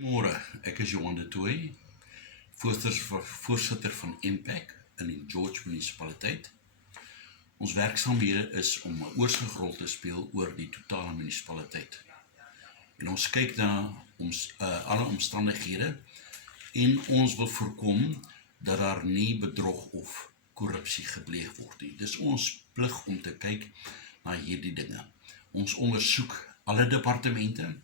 Môre, ek is Johan de Tooy, voorsitter van Impact in die George Munisipaliteit. Ons werksaamhede is om 'n oorsig te speel oor die totale munisipaliteit. En ons kyk na alle omstandighede en ons wil voorkom dat daar nie bedrog of korrupsie gepleeg word nie. Dis ons plig om te kyk na hierdie dinge. Ons ondersoek alle departemente.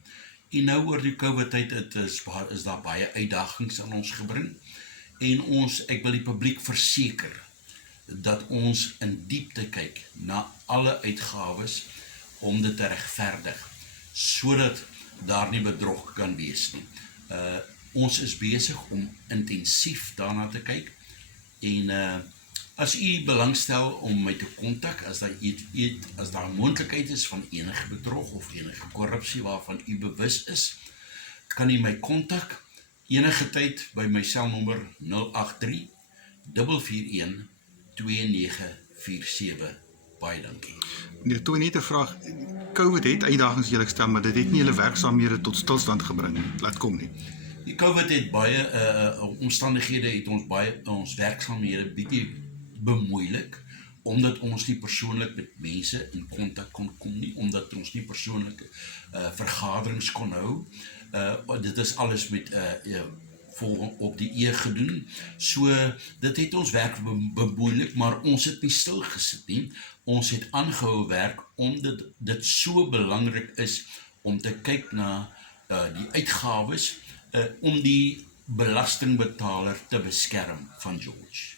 En nou oor die COVID-tyd is daar baie uitdagings aan ons gebring. En ek wil die publiek verseker dat ons in diepte kyk na alle uitgawes om dit te regverdig, sodat daar nie bedrog kan wees nie. Ons is besig om intensief daarna te kyk. En as u belangstel om my te kontak, as daar 'n moontlikheid is van enige bedrog of enige korrupsie waarvan u bewus is, kan u my kontak enige tyd by my selnommer 083 441 2947. Baie dankie. Meneer Tooy, net 'n vraag. COVID het uitdagings julle gestel, maar dit het nie julle werksaamhede tot stilstand gebring nie. Laat kom nie. Die COVID het baie omstandighede het ons werksaamhede bietjie bemoeilik, omdat ons nie persoonlik met mense in kontak kon kom nie, omdat ons nie persoonlike vergaderings kon hou. Dit is alles met op die eeu gedoen. So dit het ons werk bemoeilik, maar ons het nie stil gesit nie. Ons het aangehou werk omdat dit so belangrik is om te kyk na die uitgawes om die belastingbetaler te beskerm van George.